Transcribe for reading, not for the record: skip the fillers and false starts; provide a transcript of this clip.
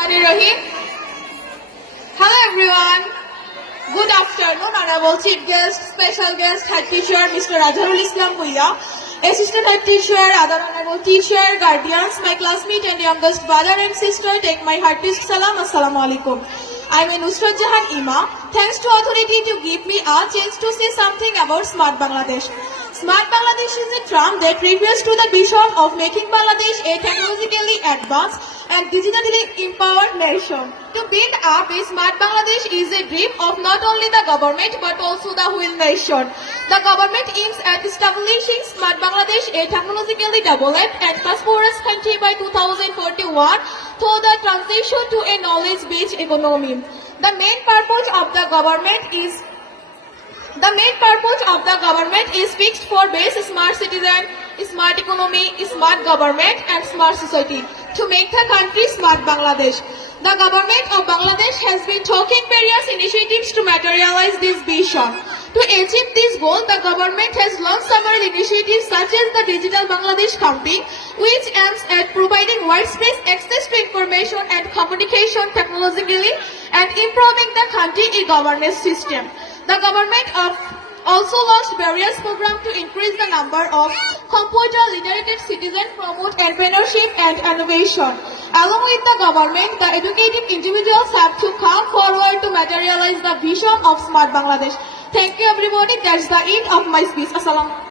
Rahim. Hello everyone. Good afternoon, honorable chief guest, special guest, head teacher, Mr. Azharul Islam Bhuiya, assistant head teacher, other honorable teacher, guardians, my classmate and youngest brother and sister, take my heartiest salam. Assalamu alaikum. I am Nusrat Jahan Ima. Thanks to authority to give me a chance to say something about Smart Bangladesh. Smart Bangladesh is a term that refers to the vision of making Bangladesh a technologically advanced and digitally empowered nation. To build up a smart Bangladesh is a dream of not only the government but also the whole nation. The government aims at establishing Smart Bangladesh a technologically developed and prosperous country by 2041 through the transition to a knowledge-based economy. The main purpose of the government is fixed for base smart citizen, smart economy, smart government and smart society to make the country smart Bangladesh. The government of Bangladesh has been taking various initiatives to materialize this vision. To achieve this goal, the government has launched several initiatives such as the Digital Bangladesh Campaign, which aims at providing widespread access to information and communication technologically and improving the country e-governance system. The government also launched various programs to increase the number of computer literate citizens, promote entrepreneurship and innovation. Along with the government, the educated individuals have to come forward to materialize the vision of Smart Bangladesh. Thank you everybody. That's the end of my speech. Assalam.